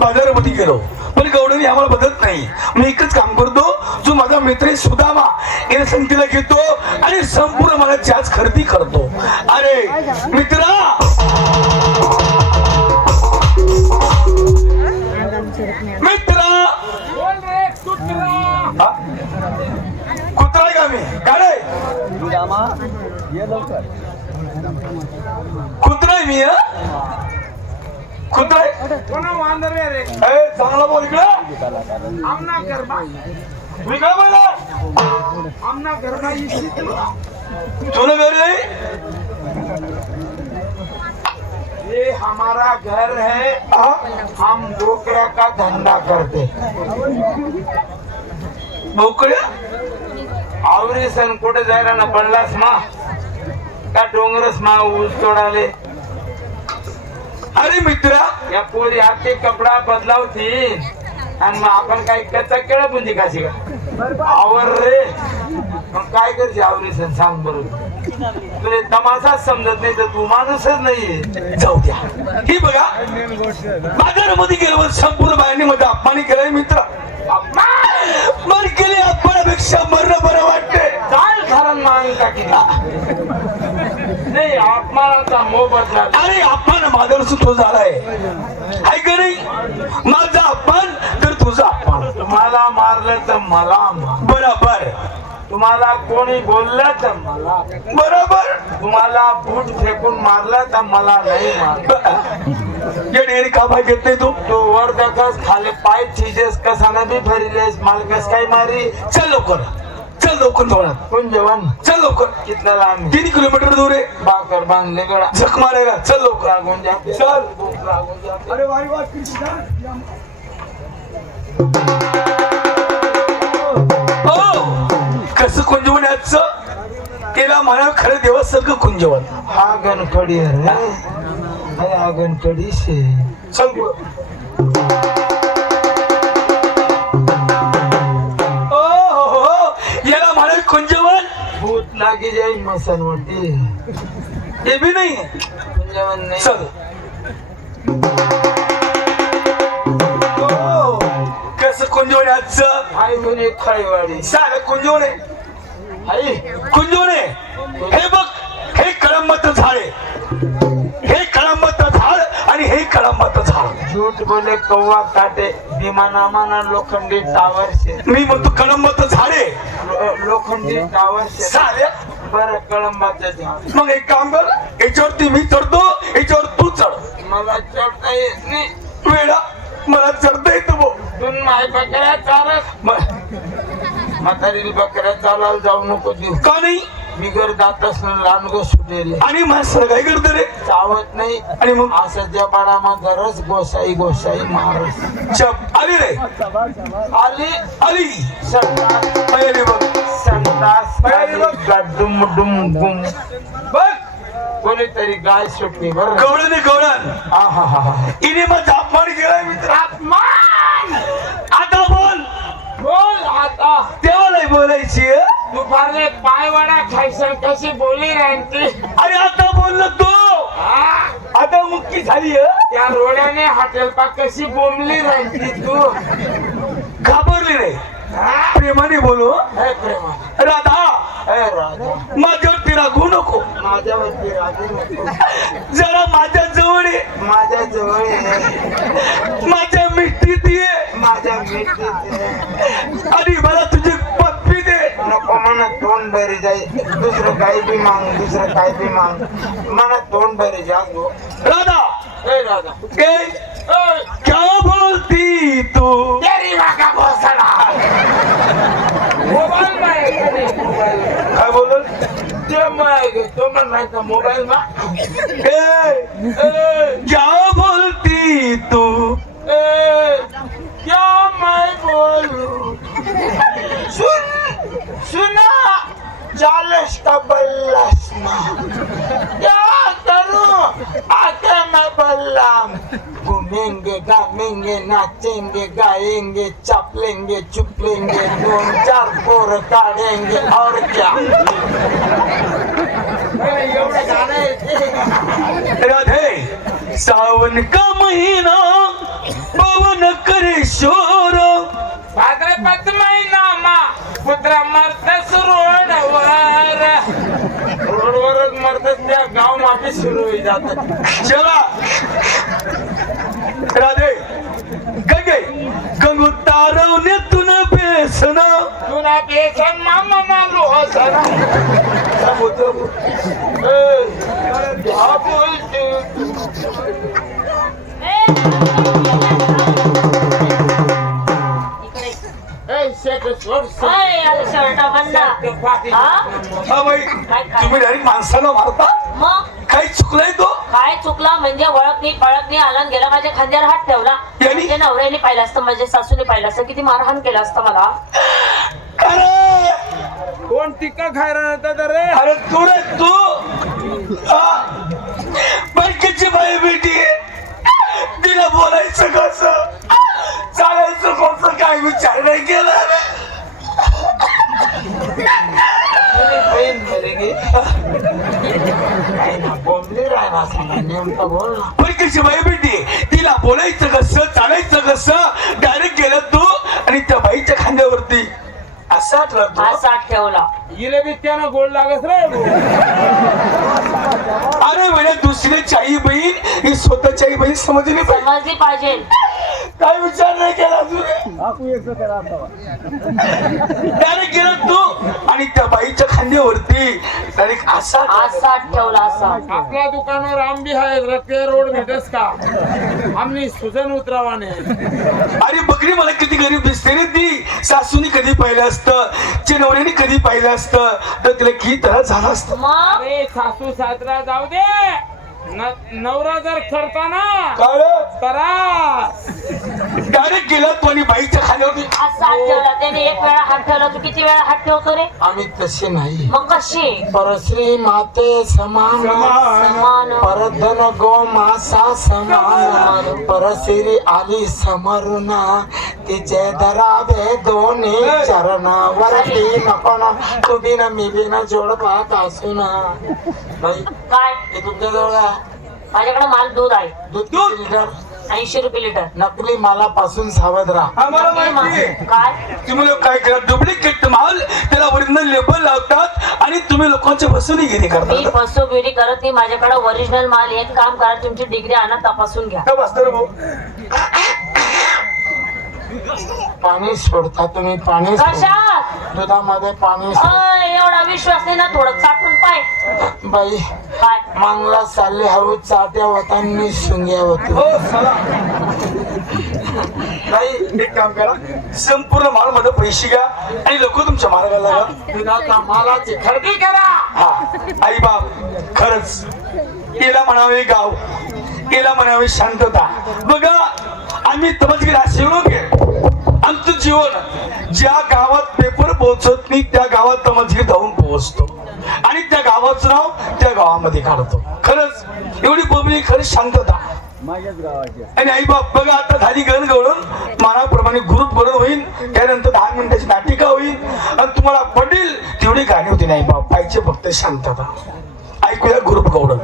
बाजारामध्ये गेलो पण गवळणी आम्हाला बदलत नाही. मी एकच काम करतो, जो माझा मित्र आहे सुदामा याने संगतीला घेतो आणि संपूर्ण मला चहाच खरेदी करतो. अरे मित्रा, मित्रा कुत्रा आहे का मी? काय कुत्रा आहे मी? कुत्रा आहे? चांगला बोल इकडं. मी काय बोला? तुला घर आहे? ये हमारा घर है, हम बोकरा का धंधा करते. बोकड्या आवरी सण कुठे जायला ना पडलास मा का डोंगरस मा ऊस तोडाले. अरे मित्रा, या पोरी आते कपडा बदलावती आणि मग आपण काही कच्चा केळं बुंदी काशी का आवर रे. मग काय करते आवरी सण सांग बरोबर. तुला तमाशाच समजत नाही तर तू माणूसच नाहीये. जाऊ द्या. ही बघा, बाजारामध्ये गेलो संपूर्ण बायांनी मध्ये अपमान केलाय मित्र. मर केली अपमानापेक्षा मरण बरं वाटते. चाल घरात मागणी टाकी नाही अपमानाचा मोबत झाला. अरे अपमान माझा तो झालाय आहे का नाही? माझा अपमान तर तुझा अपमान. तुम्हाला मारलं तर मला मार. बरोबर. तुम्हाला कोणी बोललं तर मला बरोबर. तुम्हाला बूट फेकून मारलं तर मला नाही मार. या डेअरी कामा घेत नाही तू. तो वर दकस खाली पाय छिजेस कसानं बी फरिलेस मालकस काय मारी. चल लवकर, चल लवकर थोडा. कोण जेवण चल लवकर. कितना लांब 3 किलोमीटर दूर आहे. बाकर बांधले गळा झक मारायला. चल लवकर. लागून जाते. चल. भूक लागून जाते. अरे वारी वाट. कसं कुंजवण्याचं केला म्हणा. खरं देवासारखं कुंजवन. हा गणकडी रे. हा गणकडी शे. चल याला म्हणा कुंजवन. भूत लागी जाईल मसनवटी. हे बी नाही. कुंजवन नाही. चल. कसं कुंजवण्याचं. आई म्हणे खळीवाडी सारं कुंजवण आहे. आई कुंजवण आहे. हे बघ, हे कळंबाचं झाड आहे. हे कळंबाचं झाड आणि हे कळंबाचं झाड. झूठ बोले कौवा काटे. विमानामाना लोखंडी टावर शे. मी म्हणतो कळंबाचं झाड आहे. लोखंडी टावर शे. साऱ्या बरं कळंबाचं झाड. मग एक काम कर, याच्यावरती मी चढतो, याच्यावर तू चढ. मला चढता येत नाही. वेळा मला चढता येतं भाऊ. तून माय बकऱ्या चालत म्हातारी बकऱ्या चालायला जाऊ नको देऊ. का नाही? बिगर दातच लांडग सुटेले आणि माझं काय करतो रे? चावत नाही. आणि मग असं जबाडा माझा रस गोसाई गोसाई मारस. चप आली रे. आली आली. संडास आली बघ. संडास डुम डुम गुम. बघ कोणीतरी गाय सुटली बरं. गवळण गवळण. आहा इने माझा अपमान केलाय मित्र. अपमान. आता बोल. बोल आता. तेव्हा बोलायची. दुपारले पायवाडा खायचं कशी बोली राहते. अरे आता बोललो तू. आता मुक्की झाली. त्या रोड्याने हॉटेल पा कशी बोंबली राहती तू. घाबरली रे. प्रेमाने बोलू. हे प्रेमा. राधा, हे राजा. माझ्यावरती रागू नको. माझ्यावरती रागू नको. जरा माझ्या जवळ ये. माझ्या जवळ ये. माझ्या मिठीत ये. माझ्या मिठीत आणि मला तुझी पप्पी दे. नको म्हणा तोंड भरी जाईल. दुसरं काही बी मांग. दुसरं काही बी मांग. म्हणा तोंड भरी जागो. राधा, हे राजा. क्या बोलती तू? तेरी वाका भोसडा. मोबाईल नाही. काय बोल? ते तो पण नाही तर मोबाईल मा. क्या बोलती तू? क्या मैं बोलूं. सुना 40 का बल्लास क्या करूं. आके मैं बल्लाम. घूमेंगे गामेंगे नाचेंगे गाएंगे चपलेंगे चुपलेंगे 2-4 पोर काढेंगे और क्या. एवढं गाणं. राधे, सावन का महीना पद्माई नामा पुत्र मरतस रोडवरच मरतस त्या गाव माफी सुरू होई जात. चला राधे गंगे गंगू तारवण्यातून बेसन तुला बेसन मामा मालू हसना समुद्र क्या बोलते हा बाई तुम्ही डायरेक्ट माणसाला मारता मग काही चुकलाय तो काय चुकला म्हणजे वळखणी पळखणी आला आणि गेला माझ्या खांद्यावर हात ठेवला. यांनी? म्हणजे नवऱ्याने पाहिलं असतं माझ्या सासूने पाहिलं असतं किती मारहाण केलं असतं मला. अरे कोण टिक्का खायला नव्हता रे अरे तू रे तू बायकेची बाई बेटी तिला बोलायचं कसं चालायचं कसं काय विचार नाही केला रे. बहीण मरेगी बोंबली राहणार नेमकं बोल ना. बायकेची बाई बेटी तिला बोलायचं कसं चालायचं कसं डायरेक्ट गेलं तू आणि त्या बाईच्या खांद्यावरती असा ठरतो. हात साठ ठेवला. हिला बी त्यानं गोड लागत रे. अरे वेळा दुसऱ्याची आई बहीण ही स्वतःची आई बहीण समजली पाहिजे. समजली पाहिजे. काय विचार नाही केला डायरेक्ट गेला तू आणि त्या बाईच्या खांद्यावरती डायरेक्ट असा हात साठ ठेवला असा. आपल्या दुकानावर आंबी आहे रस्ते रोड भेटस का आम्ही सुजन उतरावाने. अरे बकरी मला किती गरीब दिसते रे ती. सासूनी कधी पाहिलं असतं चिनवऱ्याने कधी पाहिलं असतं तर तिला किती त्रास झाला असतं. मग अरे सासू सासरा जाऊ दे नवरा जर करताना त्रास डायरेक्ट गेला तू आणि बाईच्या खांद्यावरती हात साठ ठेवला. त्याने एक वेळा हात ठेवला तू किती वेळा हात ठेवतो रे. आम्ही तसे नाही. मग कशी परश्री माते समान समान परधन गो मासा समान परश्री आली समरुना तिचे धरावे दोन्ही चरण वरती नको तू बिन मी बिन जोडपा कासूना. बाई काय हे तुमच्या जवळ आहे? माझ्याकडे माल दूध आहे. दूध किती लिटर? 80 रुपये लिटर. नकली मालापासून सावध राहा. आम्हाला माहिती आहे. काय तुम्ही लोक काय करा डुप्लिकेट माल त्याला ओरिजिनल लेबल लावतात आणि तुम्ही लोकांच्या फसवणुकीने मी करतात. फसवेगिरी करत नाही. माझ्याकडे ओरिजिनल माल. एक काम करा तुमची डिग्री आणा तपासून घ्या. काय वाचतं रे भाऊ? पाणी सोडता तुम्ही पाणी सोडता. कशात दुधामध्ये पाणी सोड. एवढा विश्वास नाही ना. थोडं चाटून पाय. बाई काय मांगला चालले हवं चाट्या होता मी शिंग्या होतो. हो, चला. नाही एक काम करा संपूर्ण माल मध्ये पैसे घ्या आणि लोक तुमच्या मार्गाला लागा. दुधाचा मालाची खरेदी करा. हा आई बाप खरंच याला म्हणावे गाव याला म्हणावे शांतता. बघा आम्ही तमजगिरी असे लोक आहे. आमचं जीवन ज्या गावात पेपर पोहोचत नाही त्या गावात तमजगिरी धावून पोहोचतो आणि त्या गावाचं नाव त्या गावामध्ये काढतो. खरंच एवढी पब्लिक खरंच शांतता. आणि आई बाप बघा आता झाली गण गवळून मानाप्रमाणे ग्रुप करून होईल. त्यानंतर 10 मिनिटाची नाटिका होईल आणि तुम्हाला पटेल तेवढी गाणी होती. नाही बाप पाहिजे फक्त शांतता. ऐकूया ग्रुप गवळण.